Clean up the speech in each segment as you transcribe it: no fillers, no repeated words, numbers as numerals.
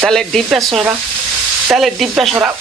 তাহলে ডিব্বা সরাও, তাহলে ডিব্বা সরাও।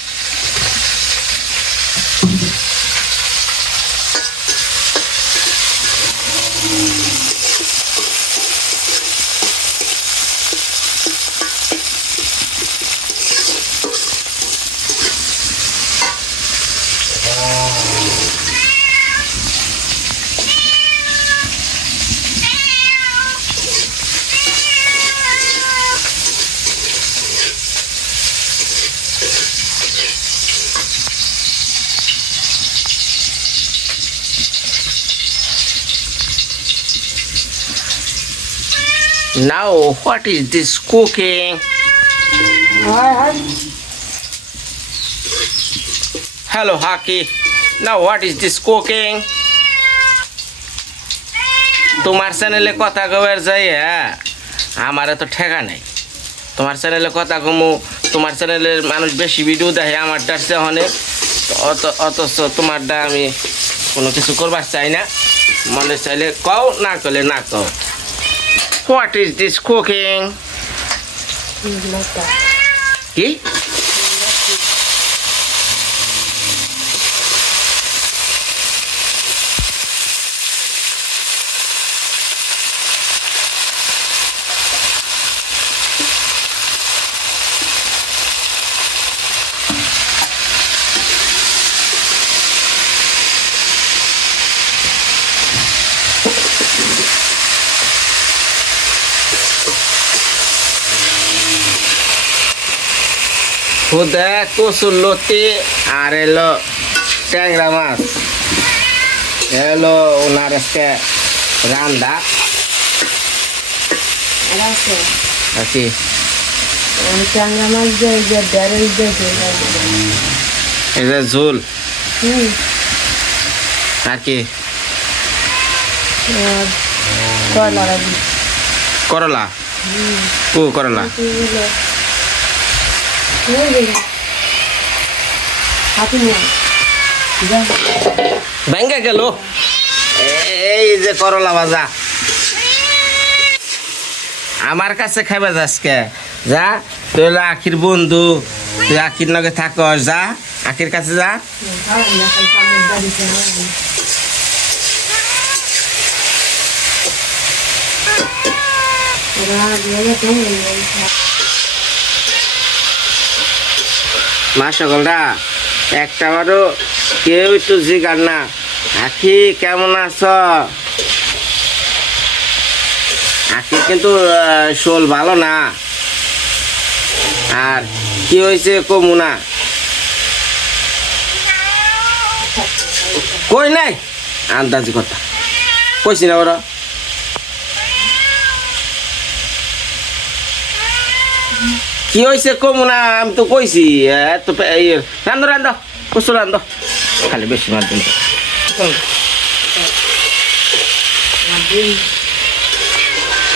Now, what is this cooking? Hello, Haki. Now, what is this cooking? তোমার চ্যানেলে কথা কবার যাই, হ্যাঁ আমার তো ঠেকা নাই। তোমার চ্যানেলে কথা কমু, তোমার চ্যানেলের মানুষ বেশি ভিডিও দেখে আমারটা অনেক, অথচ তোমারটা আমি কোনো কিছু করবার চাই না। মনে চাইলে কও, না করলে না কও। What is this cooking? কি? খুদা কচুর লতি আর এলো ট্যাংরা মাছ, এলো ওনার আজকে রান্না। কি ট্যাংরা মাছ এটা ঝোল আর কি করলা, কু করলা ভেঙ্গে গেল। এই যে করলা ভাজা আমার কাছে খাবে যাসকে যা, তুই হলো আখির বন্ধু, তুই আখির নগে থাক, যা আখির কাছে যা। মা সকলরা একটা বারও কেউ একটু জিগার না, আখি কেমন আছ? আখি কিন্তু শোল ভালো না, আর কি হয়েছে কমু না, কই নাই আন্দাজি কথা কইছি না ওরা। কি হয়েছে কমু না, আমি তো কইছি তো রান্ধ রান্ধ কচু রান্ধ, খালি বেশি মার দিন।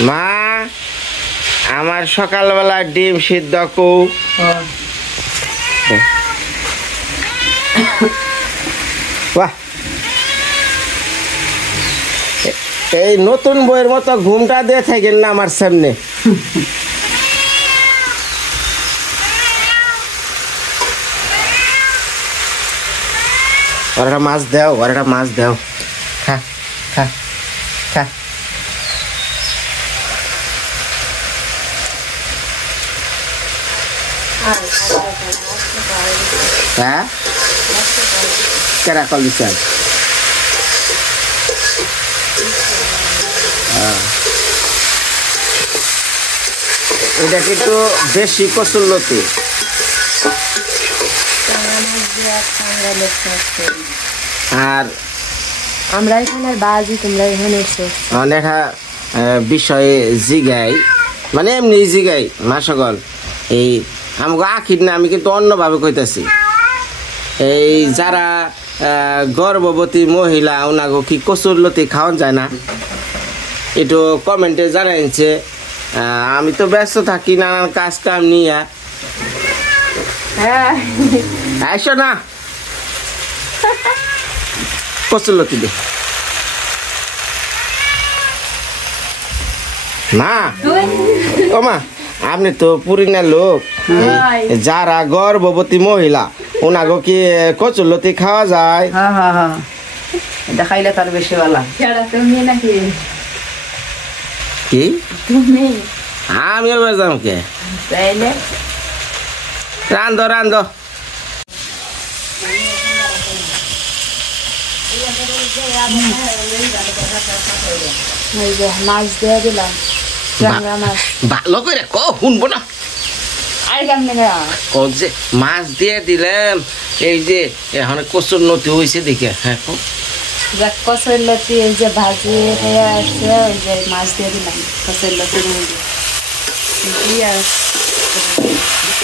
মা আমার সকালবেলা ডিম সিদ্ধ কৌ। বাহ, এই নতুন বইয়ের মতো ঘুমটা দিয়ে থাকেন না আমার সামনে। আর একটা মাছ দাও, আর একটা মাছ দাও, খা খা খা। হ্যাঁ কেরা কল দিচ্ছেন? এটা কিন্তু বেশি কচুর লতি। আর আমরা এখানে বাজি, তোমরা এখানে এসো। অনেক বিষয়ে জিগাই, মানে এমনি জিগাই মা সকল। এই আমাকে আখির না, আমি কিন্তু অন্যভাবে কইতাছি। এই যারা গর্ভবতী মহিলা, ওনাকে কি কচুর লতি খাওয়ান যায় না? একটু কমেন্টে জানাইছে। আমি তো ব্যস্ত থাকি নানান কাজ কাম নিয়ে। হ্যাঁ আসো না, কচুর লতি দে মা। ও মা, আপনি তো পুরিনা লোক এই যারা গর্ভবতী মহিলা ওনাগো কি কচুরলতি খাওয়া যায়? হ্যাঁ হ্যাঁ হ্যাঁ, এটা খাইলে তার বেশি ভালো। তুমি নাকি কি তুমি আমি এবার যাম কে? তাইলে রান্ধ রান্ধ। এই যে মাছ দিয়ে দিলাম, রান্না মাছ। ভালো করে ক শুনবো না। আর কেমনে ও যে মাছ দিয়ে দিলাম, এই যে এখন কচুর নতি হয়েছে দেখে। হ্যাঁ কচুর লতি এই যে ভাজি হয়ে আছে, ওই যে মাছ দিয়ে দিলাম কচুর লতির মধ্যে দিয়ে।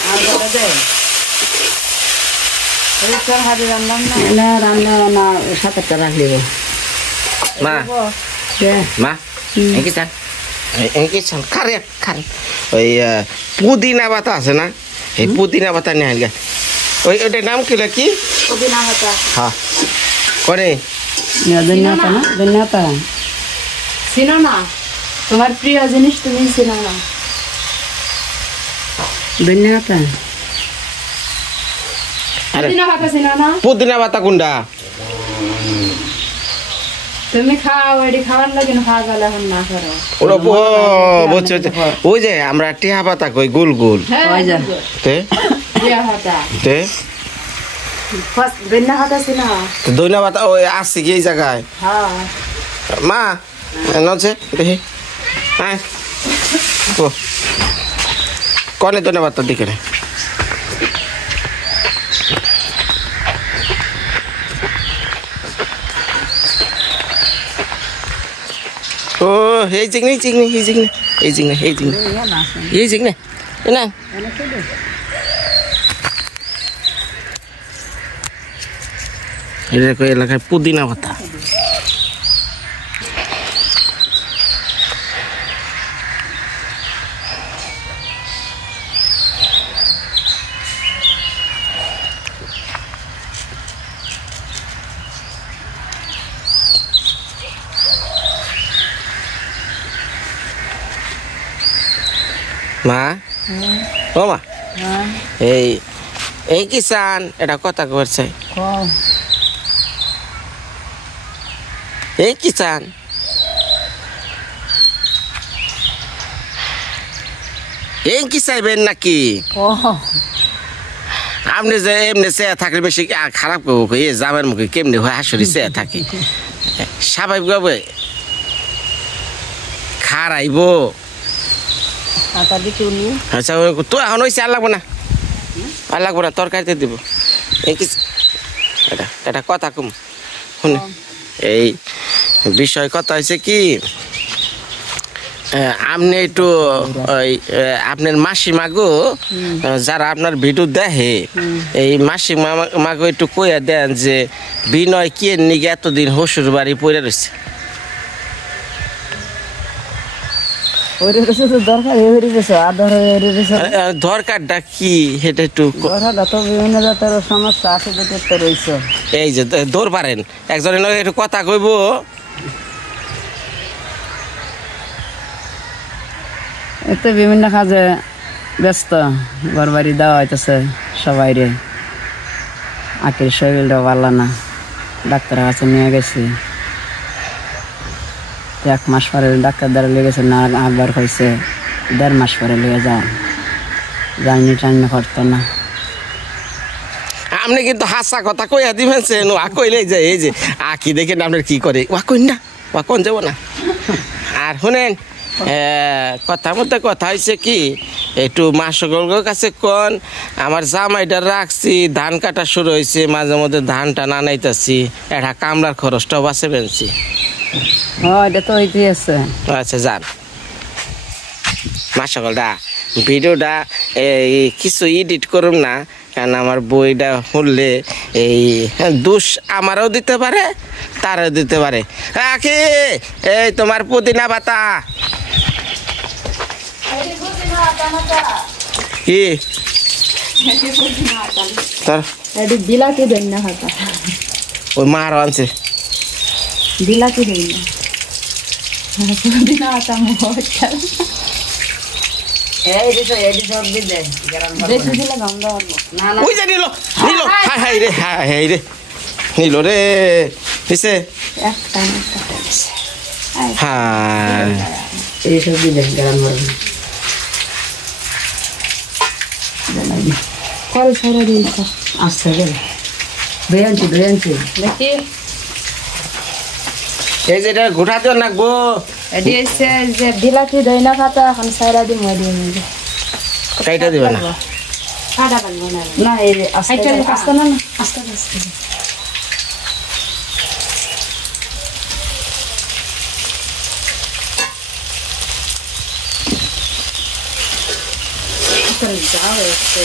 আর বলে দে হাড়ি রান্নাম না না, রান্না না 7-8টা রাখলি মা দে। মা এঁকি চান এঁকি চান খারে খারে ওই পুদিনা পাতা আছে না, এই পুদিনা পাতা নিয়ে আনগা। ওইটার নাম কি কি? পুদিনা পাতা। হ্যাঁ করে ধন্যবাদ না, ধন্যবাদ। চিনো না? তোমার প্রিয় জিনিস তুমি চিনো না? ধন্যবাদ। পুদিনা পাতা চিনো না? পুদিনা পাতা কোনটা? তুমি খাও, এটি খাওয়ার লাগে না, খাওয়া গেলে এখন না করো। ওরা বুঝছে ওই যে আমরা টিহা পাতা কই গোল গোল ওই যে। তে প্রিয় পাতা তে ধনিয়া পাতা চিনো? দইনা পাতা ওই আসছে কি এই জায়গায়? হ্যাঁ মা নছে দেখি হ্যাঁ কনে দইনা পাতা দিকে রে। ও এই চিংনি চিংনি এই চিংনি এই চিংনি এই চিংনি এই চিংনি না এটা কই এলাকায় পুদিনা পাতা। মা ও মা এই এই কিষান এটা কথা করছে এই কিষান এই কি চাইবেন নাকি? আপনি যে এমনি চেয়ে থাকলে বেশি খারাপ করবো, এই জামের মুখে কেমনি হয় আসলে চেয়ে থাকি স্বাভাবিকভাবে খারাইব। আচ্ছা তো এখন ওই আর লাগবো না, আর লাগবো না, তরকারিতে দিব। এই কি এটা কথা কম শুনে, এই বিষয় কথা হয়েছে কি, আপনি একটু ওই আপনার মাসিমা গো যারা আপনার ভিডিও দেখে, এই মাসিমা মাগো একটু কইয়া দেন যে বিনয় কে নিগে এতদিন হসুর বাড়ি পড়ে রয়েছে। দরকারটা কি সেটা একটু বিভিন্ন জাতের সমস্যা আছে, রয়েছে। এই যে দৌড় পারেন একজনের লগে একটু কথা কইব। এতে বিভিন্ন কাজে ব্যস্ত, ঘর বাড়ি দেওয়া হইতেছে সবাই রে। আখির শরীরটা ভালো না, ডাক্তারের কাছে নিয়ে গেছি, 1 মাস পরে ডাক্তার দ্বারা লেগেছে না, আবার হয়েছে 1.5 মাস পরে লেগে যায়, জানি টাইমে করতো না। আপনি কিন্তু হাসা কথা কইয়া দিবেন, কইলে যে এই যে আঁকি দেখেন আপনার কি করে, ওয়া কইন না, ওয়া কোন যাব না। আর শুনেন কথার মধ্যে কথা হয়েছে কি, একটু মাসগলগর কাছে কোন আমার জামাইটা রাখছি, ধান কাটা শুরু হয়েছে, মাঝে মধ্যে ধানটা নানাইতেছি, এটা কামলার খরচটাও বাঁচে পেয়েছি। এটা তো হইতে আছে। আচ্ছা যান মাসগলটা ভিডিওটা কিছু এডিট করুন না, কারণ আমার বইটা শুনলে এই দোষ আমারও দিতে পারে, তারও দিতে পারে। আখি এই তোমার পুদিনা পাতা কি তার বিলাতি ধনিয়া পাতা, ওই মার আনছে বিলাতি ধনিয়া পুদিনা পাতা। এই সবজি দে গরম বেশি দিলে গন্ধ হবে না না ওই যে নিল নিল হাই হাই রে হাই হাই রে নিল রে দিছে একটা হ্যাঁ এই সবজি দে গরম কল ছেড়ে দিয়েছে আচ্ছা গেল বেয়ানছি দেখি এই যে এটা ঘুটাতে নাকবো এটি হচ্ছে যে বিলাতি দইনা পাতা এখন সাইরা দিই মই দিয়ে নিয়ে কাইটা দিবে না কাটা পারবো না না এই আস্তে আস্তে না আস্তে আস্তে যাও একটু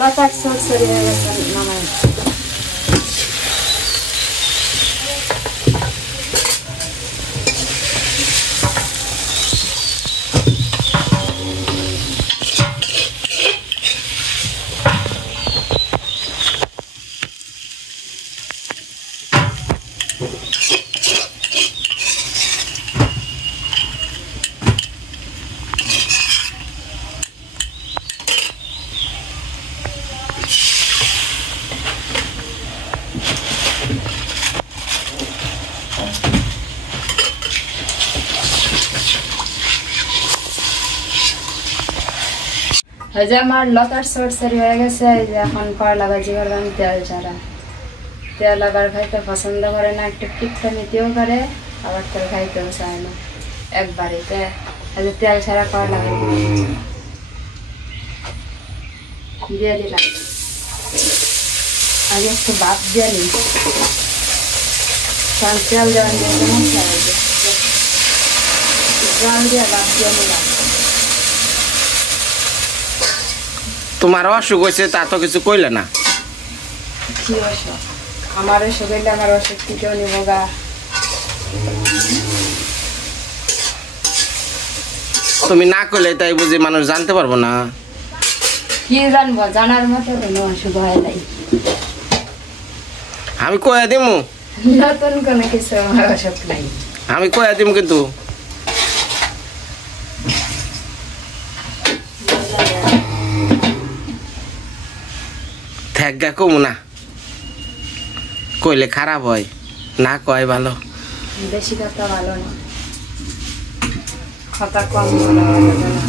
লতার সরসরি হয়ে গেছে নামাই এই যে আমার লতার সরসরি হয়ে গেছে এই যে এখন করলা ভাজি করলাম তেল ছাড়া তেল আবার খাইতে পছন্দ করে না একটু টিকটা নিতেও করে আবার তেল খাইতেও চায় না একবারে তেল ছাড়া করলা ভাজি দিয়ে দিলাম আগে একটু ভাত দিয়ে নিই কারণ তেল দেওয়া দিয়ে সমস্যা হয়েছে জল দিয়ে ভাত দিয়ে নিলাম তোমার অসুখ হয়েছে তা তো কিছু কইলে না কি অসুখ আমার অসুখ হইলে আমার অসুখ থেকেও নিব গা তুমি না কইলে তাই বুঝি মানুষ জানতে পারবো না কি জানবো জানার মতো কোনো অসুখ হয় নাই আমি কয়ে দিমু নতুন কোনো কিছু আমার অসুখ নাই আমি কয়ে দিমু কিন্তু থাকা কমু না কইলে খারাপ হয় না কয় ভালো বেশি কথা ভালো না কথা কম বলা ভালো না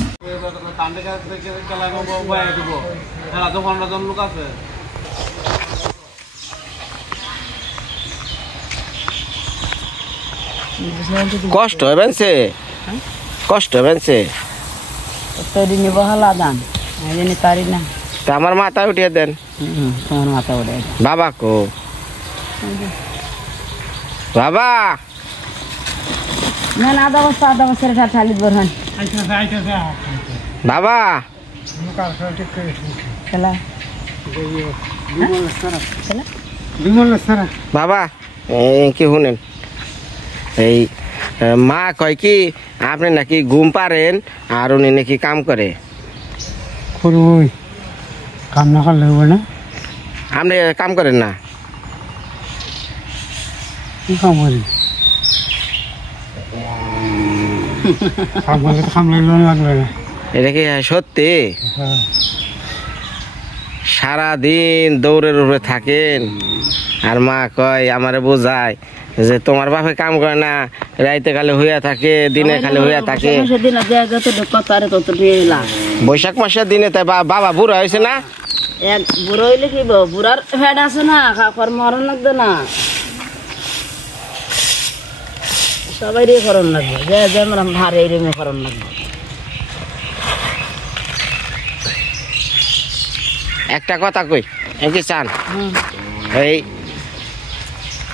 কষ্ট হবেন সে কষ্ট হবেন সে তৈরি নিব হলা দান এই জন্য পারি না তা আমার মাথা উঠিয়ে দেন তোমার মাথা উঠে বাবা কো বাবা না না আধা বছর ঠালিত বরহান বাবা খেলা বাবা কি শুনেন এই মা কয় কি আপনি নাকি ঘুম পারেন আর উনি নাকি কাম করে কাম না করলে হবে না আপনি কাম করেন না কি কাম করি সামলাইলে লাগবে না এটা কি সত্যি সারাদিন দৌড়ের উপরে থাকেন আর মা কয় আমারে বোঝায় যে তোমার বাপে কাম করে না রাইতে খালি হইয়া থাকে দিনে খালি হইয়া থাকে বৈশাখ মাসের দিনে তাই বাবা বুড়া হয়েছে না এক বুড়ো হইলে কি বুড়ার ফ্যাট আছে না কাপড় মরণ লাগবে না সবাই করণ লাগবে যে যেমন ভারে এরমে করণ লাগবে একটা কথা কই কি চান এই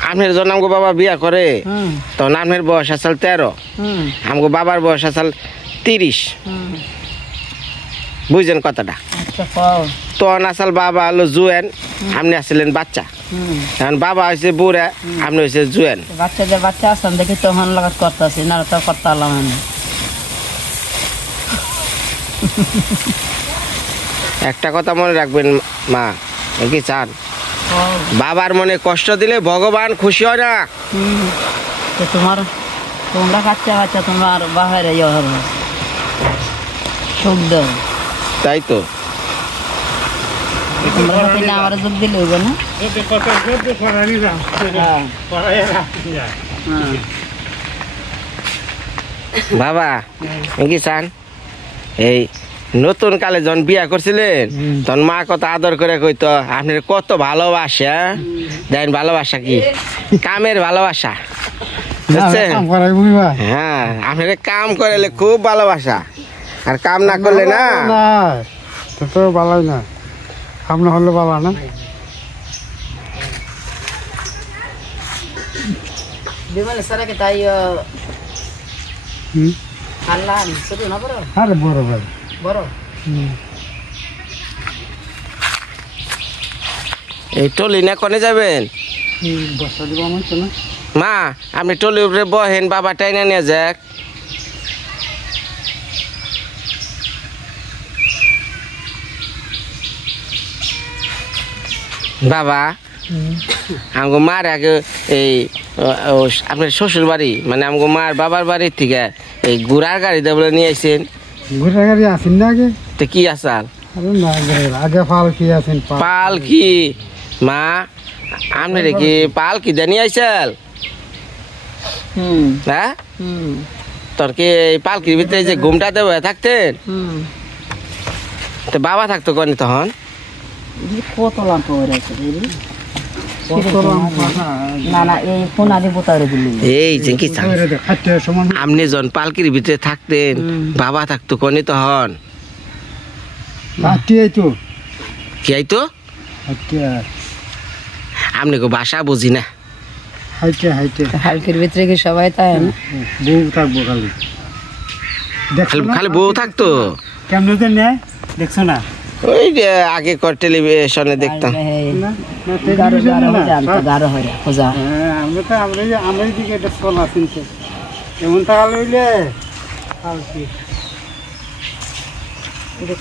আপনার যখন আমগো বাবা বিয়া করে তখন আপনার বয়স আসল 13 আমগো বাবার বয়স আসল 30 বুঝছেন কথাটা তখন আসল বাবা হলো জুয়েন আপনি আসলেন বাচ্চা এখন বাবা হয়েছে বুড়া আপনি হয়েছে জুয়েন বাচ্চাদের বাচ্চা আসেন দেখি তখন লাগাত করতেছি না তো করতে পারলাম আমি একটা কথা মনে রাখবেন মা, কি চান? বাবার মনে কষ্ট দিলে ভগবান খুশি হয় না। তো তোমরা বাচ্চা তোমার বাবার সুখ দাও, তাই তো। তোমরা আমার যোগ দিলে হইব না। বাবা কি চান? এই নতুন কালে যখন বিয়া করছিলেন তখন মা কত আদর করে কইতো আপনার কত ভালোবাসা। দেন ভালোবাসা কি? কামের ভালোবাসা, বুঝছেন? হ্যাঁ, আপনার কাম করলে খুব ভালোবাসা, আর কাম না করলে না। তো ভালোই না, কাম না হলে ভালো না। বিমলে সারাকে তাই আল্লাহ ছোট না বড়? আরে বড় ভাই, বড়। এই টলি না কোনে যাবেন? বসা দিব আমার তো না। মা আপনি টলি উপরে বহেন, বাবা টাইনা নিয়ে যাক। বাবা আমগো মার আগে এই আপনার শ্বশুর বাড়ি মানে আমগো মার বাবার বাড়ির থেকে এই ঘোড়ার গাড়িতে বলে নিয়ে আসছেন। ঘুরে গাড়ি আসেন না আগে? তো কি আসাল? আরে না, আগে পালকি আছেন। পালকি? মা আপনার কি পালকি দিয়ে নিয়ে আইসাল? হ্যাঁ, তোর কি এই পালকির ভিতরে যে ঘুমটা দেবে থাকতেন? তো বাবা থাকতো কনি তখন? কত লাম্প হয়ে আছে না না, এই ফোন আদি বোতারে দিলি। এই যে কি চান? আপনি যখন পালকির ভিতরে থাকতেন বাবা থাকতো কনি তখন? কি আইতো? আপনি গো ভাষা বুঝি না। হালকির ভিতরে কি সবাই তাই না? বউ থাকবো খালি, খালি বউ থাকতো? কেমন নেয় দেখছো না? ওই যে আগে কর টেলিভিশনে দেখতাম। আমরা দিকে এটা চলা চিনতে এমন টাকা লইলে আর কি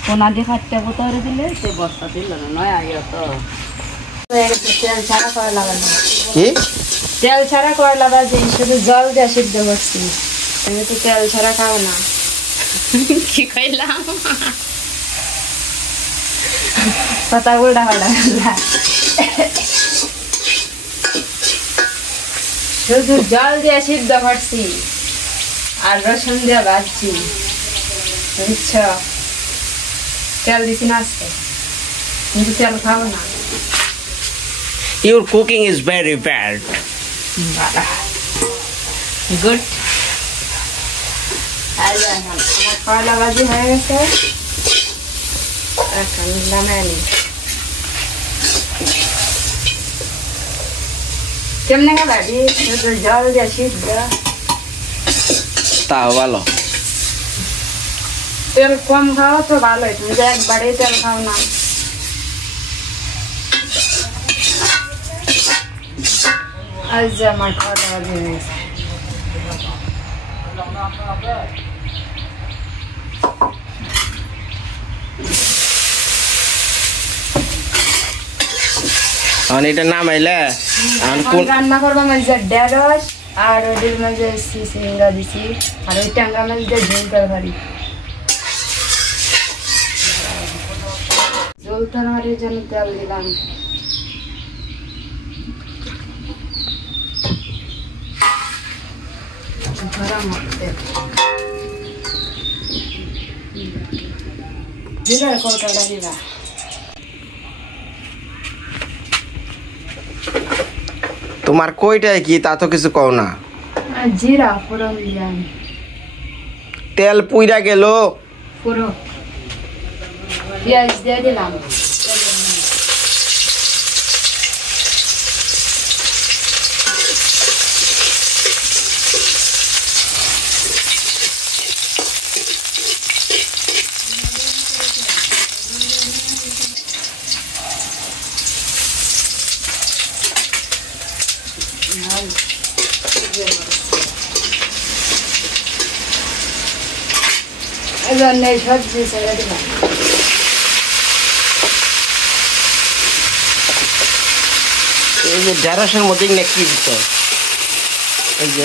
কোনা দিয়ে খাটতে বোতরে দিলে সে বস্তা দিল না নয় আগে তো তেল ছাড়া করে লাগানো। কি তেল ছাড়া করে লাগাচ্ছি, শুধু জল দিয়ে সিদ্ধ করছি। আমি তো তেল ছাড়া খাও না। কি কইলাম? কথা উল্টা পাল্টা। শুধু জল দিয়ে সিদ্ধ করছি আর রসুন দিয়ে ভাজছি, বুঝছ? তেল দিছি না আজকে, কিন্তু তেল খাবো না। Your cooking is very bad. Good. আমার করলা ভাজি হয়ে গেছে, এখন নামাই নি। কেমনে খাবি? শুধু জল দিয়ে সিদ্ধ। তাও ভালো। তেল কম খাও তো ভালোই, তুমি যে একবারে তেল খাও না। আজ আমার করলা ভাজি হয়ে গেছে। এটা নামাইলে রান্না করবো মাঝে ঢেঁড়স আর ওদের মাঝে সিঙ্গা দিছি, আর ওই ট্যাংরা মাছ দিয়ে ঝোল তরকারি। ঝোল তরকারির জন্য তেল দিলাম। গরম হচ্ছে, জিরার কৌটাটা দিবা। তোমার কইটাই কি তা তো কিছু কও না। জিরা পুরো দিলাম, তেল পুইরা গেল পুরো পেঁয়াজ দিয়ে দিলাম। এই জন্য এই সবজি ছেড়ে দিলাম। এই যে ঢেঁড়সের মধ্যে কি দিত? এই যে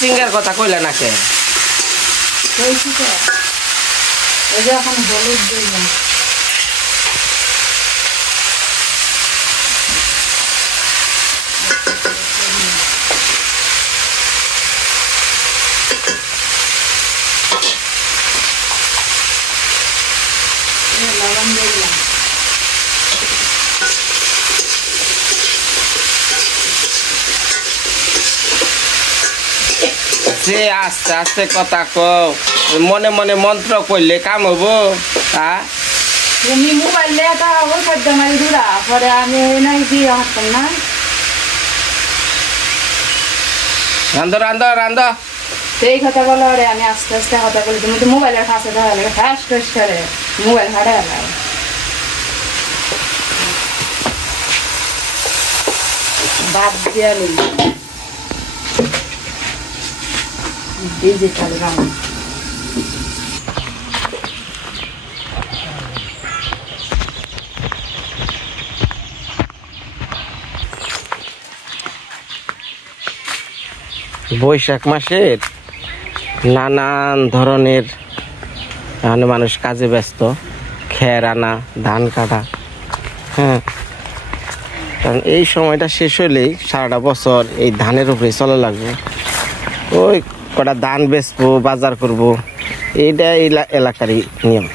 সিঙ্গার কথা কইলা না কে? এই যে এখন হলুদ দিলাম। লবণ দিলাম। যে আস্তে আস্তে কথা কও, মনে মনে মন্ত্র করলে কাম হবো? হ্যাঁ, তুমি মোবাইলে এটা ওই খাদ্য মারি দূরা পরে আমি নাই দিয়ে হাঁটতাম না। রান্ধ রান্ধ রান্ধ। সেই কথা বলো রে, আমি আস্তে আস্তে কথা বলি। তুমি তো মোবাইলের কাছে ধরা লাগে, ফাঁস টাস করে মোবাইল হারা লাগে। বাদ দিয়া নিই ডিজিটাল গান। বৈশাখ মাসের নানান ধরনের মানে মানুষ কাজে ব্যস্ত, খের আনা, ধান কাটা। হ্যাঁ, কারণ এই সময়টা শেষ হলেই সারাটা বছর এই ধানের উপরে চলা লাগবে। ওই কটা ধান বেচবো, বাজার করব, এইটা এই এলাকারই নিয়ম।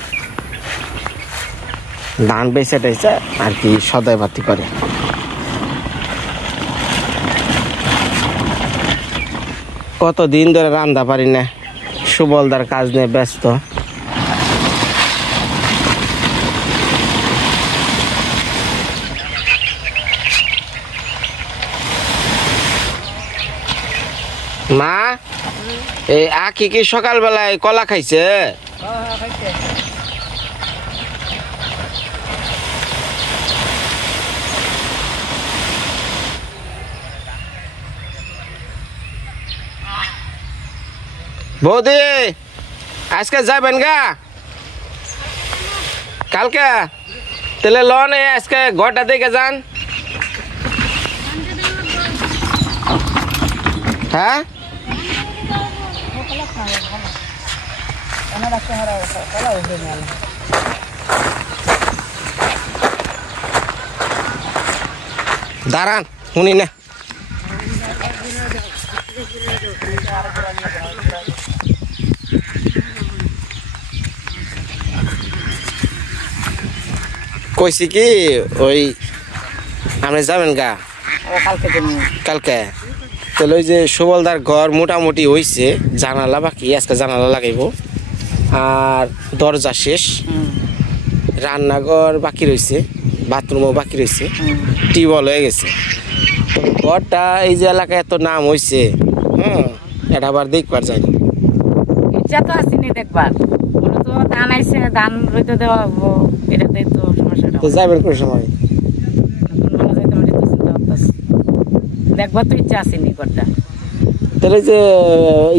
ধান বেচা টেচা আর কি সদাই বাতি করে। কতদিন ধরে রান্না পারি না, সুবলদার কাজ নিয়ে ব্যস্ত। মা, এই আখি কি সকালবেলায় কলা খাইছে? বৌদি, আজকে যাবেন গা? কালকে তাহলে লন আজকে ঘরটা দেখে যান। হ্যাঁ, দাঁড়ান শুনি না। কইছি কি ওই আপনি যাবেন গা কালকে? তাহলে ওই যে সুবলদার ঘর মোটামুটি হয়েছে, জানালা বাকি, আজকে জানালা লাগাইব, আর দরজা শেষ, রান্নাঘর বাকি রয়েছে, বাথরুমও বাকি রয়েছে, টিউবওয়েল হয়ে গেছে। তো ঘরটা এই যে এলাকায় এত নাম হয়েছে, এটা আবার দেখবার যাই ইচ্ছা তো আসেনি দেখবার। তো ধান আইসে, ধান রইতে দেওয়া হবো, এটাতেই তো সমস্যাটা। তো যাবেন কোন সময়? দেখবার তো ইচ্ছা আসেনি ঘরটা। তাহলে যে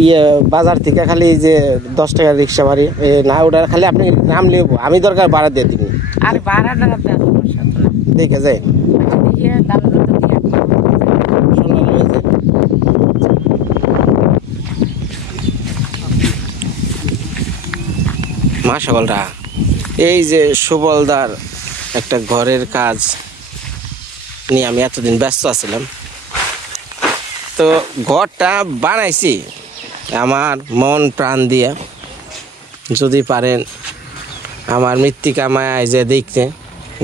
ইয়ে বাজার থেকে খালি যে 10 টাকার রিক্সা ভাড়ি না, ওটা খালি আপনি নাম লিখবো, আমি দরকার ভাড়া দিয়ে দিব। আর ভাড়া টাকাতে সমস্যা তো না, দেখে যায় ধান রইতে দিয়ে মা সকলরা। এই যে সুবলদার একটা ঘরের কাজ নিয়ে আমি এতদিন ব্যস্ত আছিলাম, তো ঘরটা বানাইছি আমার মন প্রাণ দিয়ে। যদি পারেন আমার মৃত্তিকা মায়ায় যে দেখতে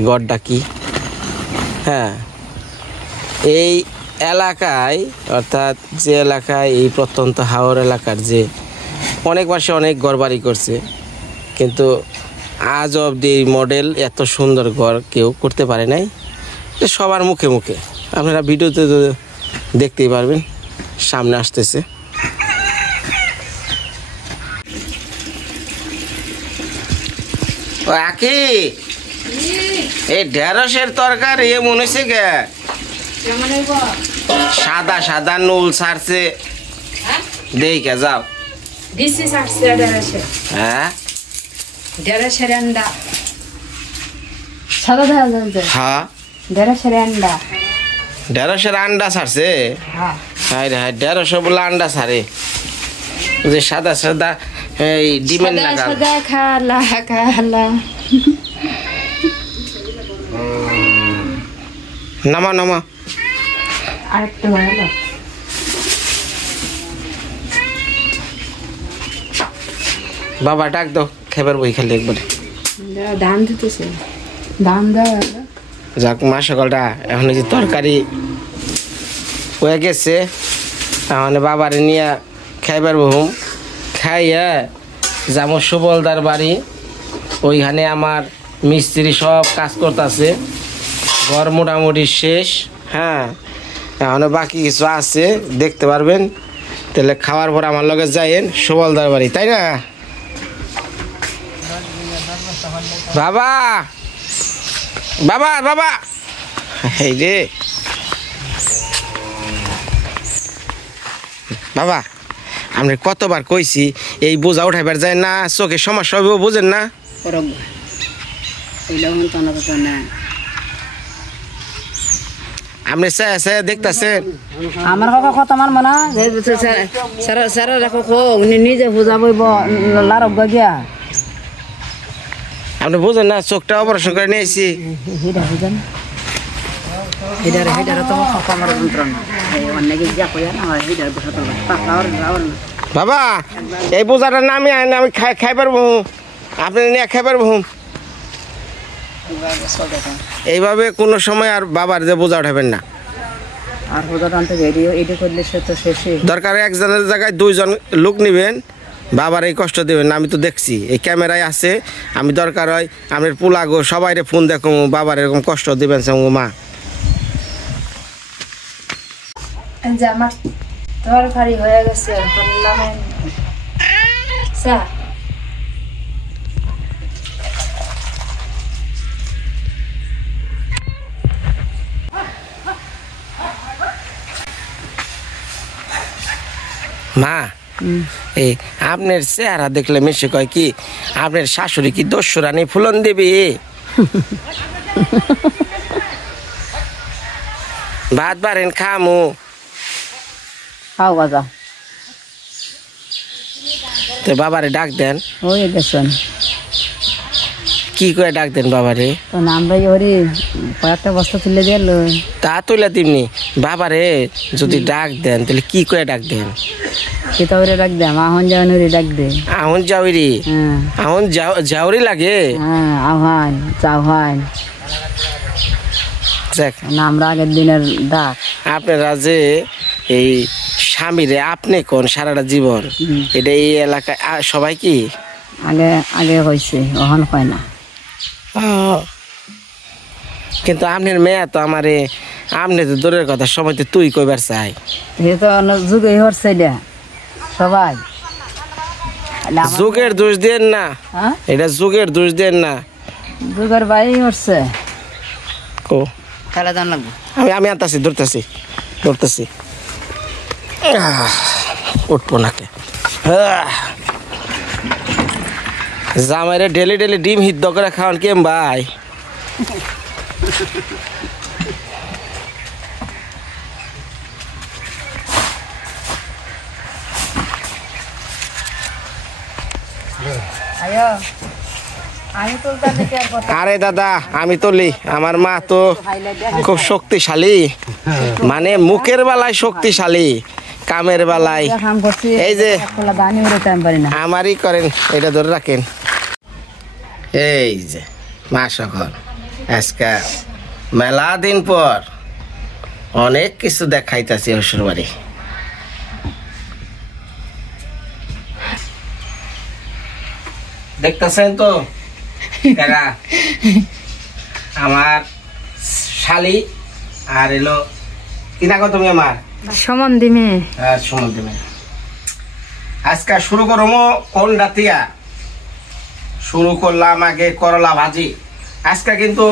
ঘরটা কি। হ্যাঁ, এই এলাকায়, অর্থাৎ যে এলাকায় এই প্রত্যন্ত হাওর এলাকার যে অনেক মাসে অনেক ঘর বাড়ি করছে, কিন্তু আজ অবধি এই মডেল এত সুন্দর ঘর কেউ করতে পারে নাই। সবার মুখে মুখে আপনারা ভিডিওতে দেখতেই পারবেন, সামনে আসতেছে। ও আকি, এই ঢেঁড়সের তরকারি মনে হচ্ছে গে সাদা সাদা নুল ছাড়ছে, দেখে যাও। দিছি ছাড়ছে দেড়শো হ্যাঁ আন্ডা সাদা দেখা যাচ্ছে হ্যাঁ 150 আন্ডা 150 আন্ডা ছাড়ছে হ্যাঁ হায় রে হায় 150 বলে আন্ডা ছাড়ে যে সাদা সাদা এই ডিমের সাদা নাগাল সাদা খালা খালা নামা নামা আরেকটু ভালো বাবা ডাক দাও খাবার বই খেলে একবারে দাম দিতেছে দাম দেওয়া যাক মা সকালটা এখন যে তরকারি হয়ে গেছে তাহলে বাবারে নিয়ে খাইবার বহুম খাইয়া যাবো সুবলদার বাড়ি ওইখানে আমার মিস্ত্রি সব কাজ করতেছে ঘর মোটামুটি শেষ হ্যাঁ এখন বাকি কিছু আছে দেখতে পারবেন তাহলে খাওয়ার পর আমার লগে যাইয়েন সুবলদার বাড়ি তাই না বাবা বাবা বাবা এই রে বাবা আপনি কতবার কইছি এই বোঝা উঠাইবার যায় না চোখে সমস্যা হবে বুঝেন না করব এইটা হন তো না আপনি দেখতেছেন আমার কথা মানবো না সারা রাখো নিজে বুঝা বইব লারব গিয়া আপনি বুঝেন না চোখটা অপারেশন করে নিয়েছি হিডা বুঝেন হিডার হিডার তো আমার যন্ত্রণা অনেক যা কইয়া না হিডার বসা তো বাবা এই বোঝাটা না আমি খাই পারবো আপনি নিয়ে খাই পারবো এইভাবে কোনো সময় আর বাবার যে বোঝা উঠাবেন না আর বোঝা টানতে এইটা করলে সে তো শেষে দরকার একজনের জায়গায় দুইজন লোক নেবেন বাবার এই কষ্ট দেবেন না আমি তো দেখছি এই ক্যামেরায় আছে আমি দরকার হয় আমার পোলাগো সবাই ফোন দেখো বাবার এরকম কষ্ট দেবেন মা যে আমার তরকারি হয়ে গেছে চা মা এই আপনার চেহারা দেখলে মিশে কয় কি আপনার শাশুড়ি কি দস্যুরানি ফুলন দেবে ভাত বাড়েন খামু খাও বাজা তো বাবারে ডাক দেন ওই গেছেন কি করে ডাক দেন বাবারে তো আমরা ওরে কয়েকটা বস্তা তুলে দিল তা তুলে দিমনি বাবারে যদি ডাক দেন তাহলে কি করে ডাক দেন কেতা ওরে ডাক দে আহন যাওয়ান ওরে ডাক দে আহন যাওরি হ্যাঁ আহন যাওরি লাগে হ্যাঁ আহ্বান চাহ্বান দেখ না আমরা আগের দিনের ডাক আপনারা যে এই স্বামীরে আপনি কোন সারাটা জীবন এটা এই এলাকায় সবাই কি আগে আগে হয়েছে ওহন হয় না কিন্তু আপনার মেয়ে তো আমারে আপনি তো দূরের কথা সময় তো তুই কইবার চাই এ তো যুগে হচ্ছে এটা সবাই যুগের দোষ দেন না হ্যাঁ এটা যুগের দোষ দেন না যুগের বাড়ি হচ্ছে কো খেলা জান লাগবে আমি আনতাছি ধরতেছি উঠবো নাকে জামাইরে ডেলি ডেলি ডিম হিদ্ধ করে খাওয়ান কেম ভাই আয়ো আমি তুলতে আরে দাদা আমি তুলি আমার মা তো খুব শক্তিশালী মানে মুখের বেলায় শক্তিশালী কামের বেলায় কাম করছি এই যে দানি হলে টাইম পারি না আমারই করেন এটা ধরে রাখেন এই যে মা সকল আজকে মেলা দিন পর অনেক কিছু দেখাইতেছি শ্বশুর বাড়ি দেখতেছেন তো এরা আমার শালি আর এলো কি দেখো তুমি আমার সমান দিমে আর সময় দেবে আজকে শুরু করবো কোন রাতিয়া শুরু করলাম আগে করলা ভাজি আজকে কিন্তু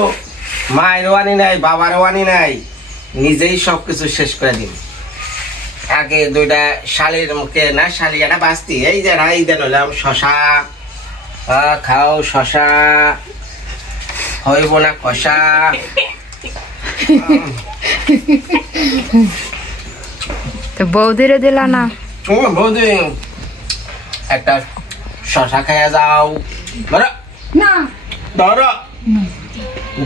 মায়েরও আনি নাই বাবারও আনি নাই নিজেই সবকিছু শেষ করে দিন আগে দুইটা শালির মুখে না শালি একটা বাস্তি এই যে এই দেন হলাম শশা খাও শশা হইব না কষা তো বৌদিরে দিলা না? বৌদি একটা শশা খাইয়া যাও ধরো না ধরো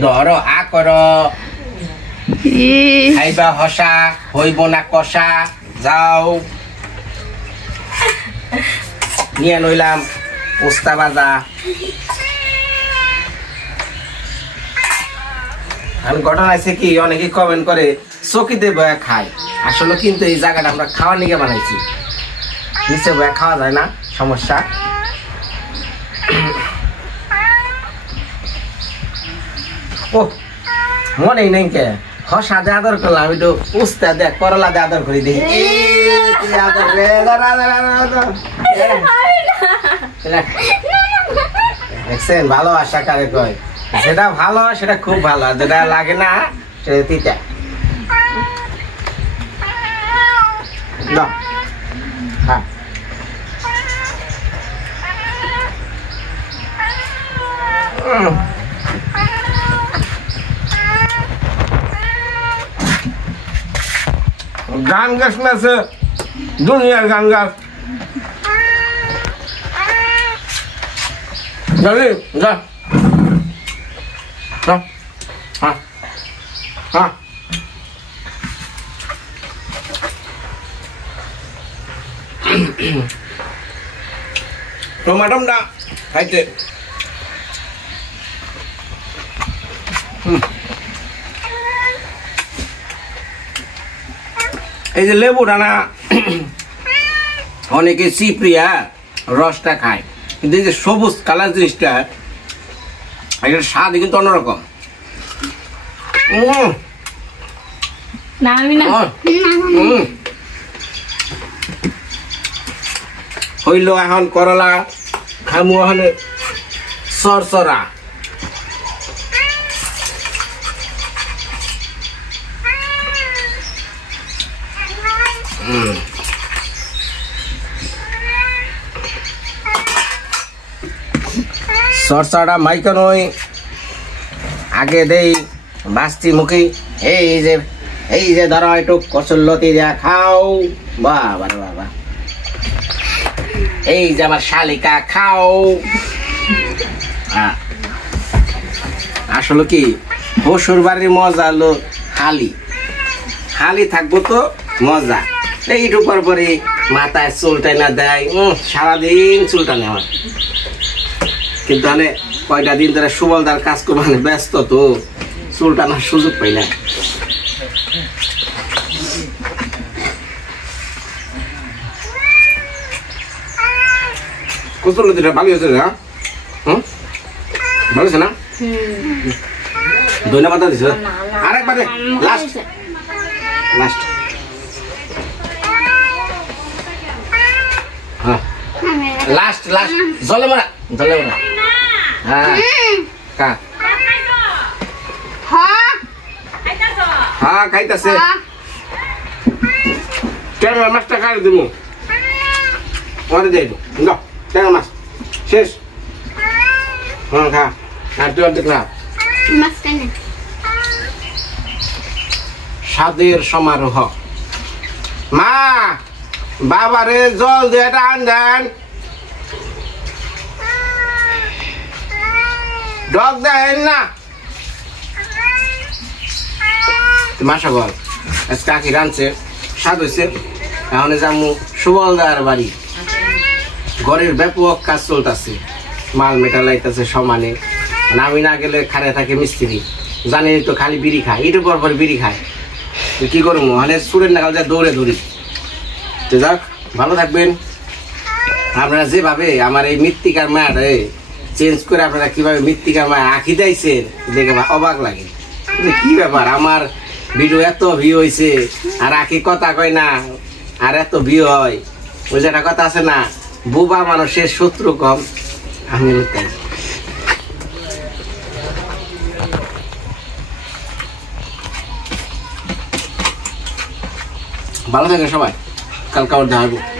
ধরো আ করো খাইবা হসা হইব না কষা যাও নিয়ে নইলাম উস্তা বাজা। ঘটনা আছে কি অনেকে কমেন্ট করে চকিতে বয়া খায়, আসলে কিন্তু এই জায়গাটা আমরা খাওয়ার নিকে বানাইছি, নিচে বয়া খাওয়া যায় না, সমস্যা। ও মনে নেই কে হসা দে আদর করলাম, আমি তো উস্তা দে করলা দে আদর করে দিই। দেখছেন ভালোবাসা কারে কয়, যেটা ভালো সেটা খুব ভালো, আর যেটা লাগে না সেটা তিতা। হ্যাঁ গান গাছ না আছে দুনিয়ার গান গাছ যাবি যা হ্যাঁ হ্যাঁ টমাটোটা খাইতে এই যে লেবুটা না অনেকে চিপ্রিয়া রসটা খায়, কিন্তু এই যে সবুজ কালার জিনিসটা এটার স্বাদ কিন্তু অন্যরকম। না আমি না হইল এখন করলা খামু এখন সরসরা। সরসাটা মাইকা নই আগে দেই বাস্তি মুখি, এই যে ধরো একটু কচুর লতি দেয়া খাও, বাবা বাবা এই যে আমার শালিকা খাও। আসলে কি বসুর বাড়ির মজা হলো হালি, হালি থাকবো তো মজা। এইটু পর পরে মাথায় চুলটাই না দেয়, সারাদিন চুলটানে আমার, কিন্তু মানে কয়টা দিন ধরে সুবলদার কাজ করবো, মানে ব্যস্ত তো চুল টানার সুযোগ পাই না। কচুর লতিটা ভালো হয়েছে না? ভালো হয়েছে না? ধন্যবাদ দিছ আরেকবার লাস্ট লাস্ট হ্যাঁ লাস্ট লাস্ট জলে মারা জলে মারা। হ্যাঁ কা হ্যাঁ খাইতেছে ট্যাংরা মাছটা খাই দিব আমাদের দিয়ে দাও, ট্যাংরা মাছ শেষ। হ্যাঁ খা আর তুই অর্ধেক খা। স্বাদের সমারোহ। মা বাবারে জল দিয়ে এটা আন দেন, ডগ দেন না। মাসা গল আজকে আখি রানছে, স্বাদ হয়েছে। এখন যাবো সুবলদার বাড়ি, ঘরের ব্যাপক কাজ চলতেছে, মাল মেটা লাইতেছে সমানে। আমি না গেলে খারে থাকে মিস্ত্রি, জানি তো খালি বিড়ি খায়, একটু পর পর বিড়ি খায়, কি করবো মানে সুরের নাগাল যা দৌড়ে দৌড়ি। তো যাক ভালো থাকবেন। আপনারা যেভাবে আমার এই মৃত্তিকার মায়াটা চেঞ্জ করে আপনারা কিভাবে মৃত্তিকার মায়া আঁকি দিয়েছেন দেখে অবাক লাগে, কি ব্যাপার আমার ভিডিও এত ভিউ হয়েছে আর আঁকি কথা কয় না, আর এত ভিউ হয়। ওই যে একটা কথা আছে না, বোবা মানুষের শত্রু কম, আমি তাই। ভালো থাকেন সবাই। কালকে আবার দেখা হইব।